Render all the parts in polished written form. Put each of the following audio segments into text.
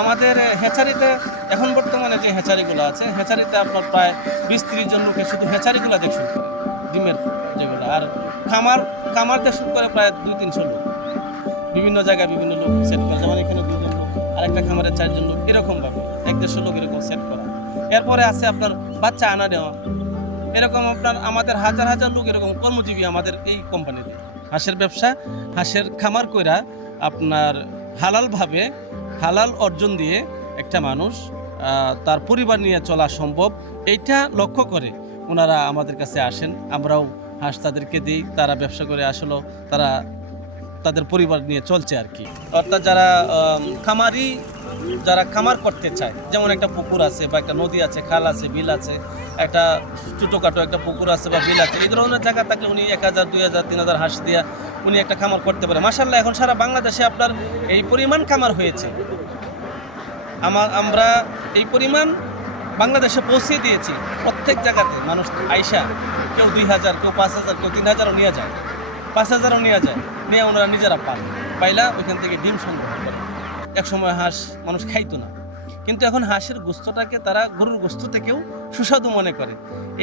আমাদের হ্যাচারিতে এখন বর্তমানে যে হ্যাচারিগুলো আছে, হ্যাচারিতে আপনার প্রায় 20-30 জন লোকে শুধু হ্যাচারিগুলো দেখশুন করে ডিমের যেগুলো। আর খামার খামার দেখশুন করে প্রায় 200-300 লোক, বিভিন্ন জায়গায় বিভিন্ন লোক সেট করে। যেমন এখানে 2জন লোক, আরেকটা খামারে 4 জন লোক, এরকমভাবে 1-150 লোক এরকম সেট করা। এরপরে আছে আপনার বাচ্চা আনা নেওয়া, এরকম আপনার আমাদের হাজার হাজার লোক এরকম কর্মজীবী আমাদের এই কোম্পানিতে। হাঁসের ব্যবসা, হাঁসের খামার কইরা আপনার হালালভাবে হালাল অর্জন দিয়ে একটা মানুষ তার পরিবার নিয়ে চলা সম্ভব, এইটা লক্ষ্য করে ওনারা আমাদের কাছে আসেন। আমরাও হাঁস তাদেরকে দিই, তারা ব্যবসা করে আসলে তারা তাদের পরিবার নিয়ে চলছে আর কি। অর্থাৎ যারা যারা খামার করতে চায়, যেমন একটা পুকুর আছে বা একটা নদী আছে, খাল আছে, বিল আছে, একটা ছোটোখাটো একটা পুকুর আছে বা বিল আছে, এই ধরনের জায়গা থাকলে উনি 1000, 2000, 3000 হাঁস দিয়ে উনি একটা খামার করতে পারে। মাশাআল্লাহ এখন সারা বাংলাদেশে আপনার এই পরিমাণ খামার হয়েছে, আমরা এই পরিমাণ বাংলাদেশে পৌঁছে দিয়েছি। প্রত্যেক জায়গাতে মানুষ আইসা কেউ 2000, কেউ 5000, কেউ 3000ও নিয়ে যায়, 5000ও নিয়ে যায়, নিয়ে ওনারা নিজেরা পাইলা ওইখান থেকে ডিম সংগ্রহ করে। একসময় হাঁস মানুষ খাইতো না, কিন্তু এখন হাঁসের গোস্তটাকে তারা গরুর গোস্ত থেকেও সুস্বাদু মনে করে।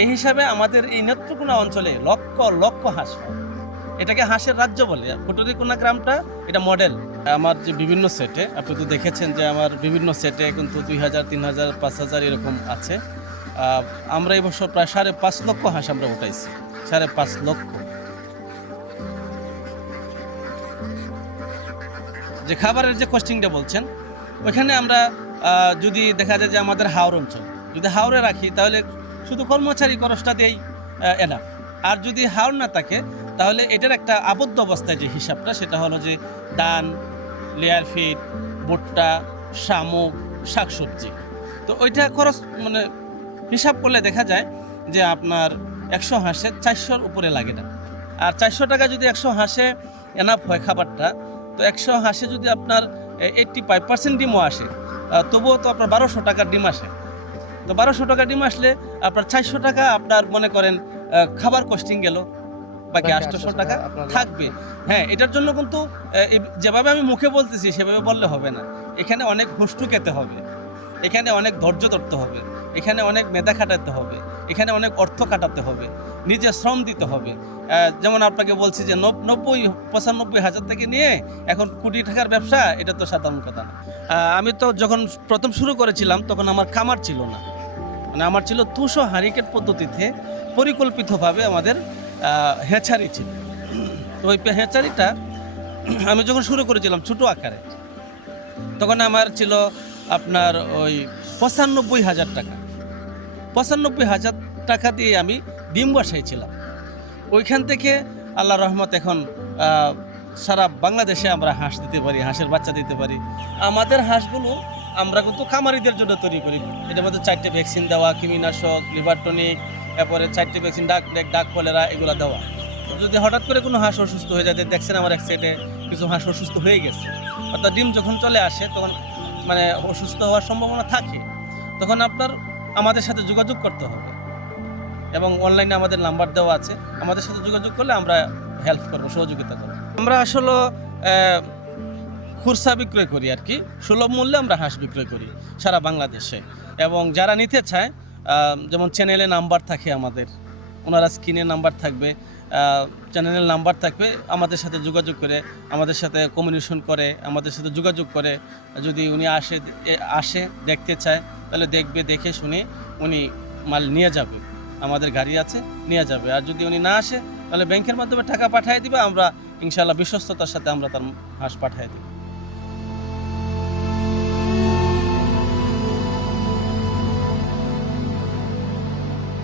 এই হিসাবে আমাদের এই নেত্রকোনা অঞ্চলে লক্ষ লক্ষ হাঁস, এটাকে হাঁসের রাজ্য বলে। ফুটুরিকোনা গ্রামটা এটা মডেল। আমার যে বিভিন্ন সেটে আপনি তো দেখেছেন যে আমার বিভিন্ন সেটে কিন্তু 2000, 3000, 5000 এরকম আছে। আমরা এই বছর প্রায় 5.5 লক্ষ হাঁস আমরা উঠাইছি, 5.5 লক্ষ। যে খাবারের যে কস্টিংটা বলছেন, ওইখানে আমরা যদি দেখা যায় যে আমাদের হাওড় অঞ্চল যদি হাওড়ে রাখি, তাহলে শুধু কর্মচারী খরচটা দিয়েই এনাফ। আর যদি হাওড় না থাকে, তাহলে এটার একটা আবদ্ধ অবস্থায় যে হিসাবটা, সেটা হলো যে ধান, লেয়ার ফিড, ভুট্টা, শামুক, শাকসবজি। তো ওইটা খরচ মানে হিসাব করলে দেখা যায় যে আপনার 100 হাঁসে 400-র উপরে লাগে না। আর 400 টাকা যদি 100 হাঁসে এনাফ হয় খাবারটা, তো 100 হাঁসে যদি আপনার 85% ডিমও আসে, তবুও তো আপনার 1200 টাকার ডিম আসে। তো 1200 টাকা ডিম আসলে আপনার 400 টাকা আপনার মনে করেন খাবার কস্টিং গেল, বাকি 800 টাকা থাকবে। হ্যাঁ, এটার জন্য কিন্তু যেভাবে আমি মুখে বলতেছি সেভাবে বললে হবে না। এখানে অনেক হুষ্টু খেতে হবে, এখানে অনেক ধৈর্য ধরতে হবে, এখানে অনেক মেধা খাটাতে হবে, এখানে অনেক অর্থ খাটাতে হবে, নিজে শ্রম দিতে হবে। যেমন আপনাকে বলছি যে 90-95 হাজার থেকে নিয়ে এখন কোটি টাকার ব্যবসা, এটা তো সাধারণ কথা না। আমি তো যখন প্রথম শুরু করেছিলাম তখন আমার খামার ছিল না, মানে আমার ছিল 200 হারিকেট পদ্ধতিতে পরিকল্পিতভাবে আমাদের হ্যাচারি ছিল। তো ওই হ্যাচারিটা আমি যখন শুরু করেছিলাম ছোটো আকারে, তখন আমার ছিল আপনার ওই 95,000 টাকা। 95,000 টাকা দিয়ে আমি ডিম বসাইছিলাম। ওইখান থেকে আল্লাহ রহমত এখন সারা বাংলাদেশে আমরা হাঁস দিতে পারি, হাঁসের বাচ্চা দিতে পারি। আমাদের হাঁসগুলো আমরা কিন্তু খামারিদের জন্য তৈরি করি। এটার মধ্যে 4টে ভ্যাকসিন দেওয়া, কৃমিনাশক, লিভার টনিক, এরপরে 4টে ভ্যাকসিন, ডাক কলেরা, এগুলো দেওয়া। যদি হঠাৎ করে কোনো হাঁস অসুস্থ হয়ে যায়, দেখছেন আমার এক সাইডে কিছু হাঁস অসুস্থ হয়ে গেছে, অর্থাৎ ডিম যখন চলে আসে তখন মানে অসুস্থ হওয়ার সম্ভাবনা থাকে, তখন আপনার আমাদের সাথে যোগাযোগ করতে হবে। এবং অনলাইনে আমাদের নাম্বার দেওয়া আছে, আমাদের সাথে যোগাযোগ করলে আমরা হেল্প করবো, সহযোগিতা করবো। আমরা আসলে খুচরা বিক্রয় করি আর কি, সুলভ মূল্যে আমরা হাঁস বিক্রয় করি সারা বাংলাদেশে। এবং যারা নিতে চায়, যেমন চ্যানেলে নাম্বার থাকে আমাদের, ওনারা স্ক্রিনে নাম্বার থাকবে, চ্যানেলের নাম্বার থাকবে, আমাদের সাথে যোগাযোগ করে, আমাদের সাথে কমিউনিকেশন করে, আমাদের সাথে যোগাযোগ করে, যদি উনি আসে দেখতে চায়, তাহলে দেখবে, দেখে শুনে উনি মাল নিয়ে যাবে। আমাদের গাড়ি আছে, নিয়ে যাবে। আর যদি উনি না আসে, তাহলে ব্যাংকের মাধ্যমে টাকা পাঠিয়ে দিবে, আমরা ইনশাআল্লাহ বিশ্বস্ততার সাথে আমরা তার হাঁস পাঠিয়ে দেব।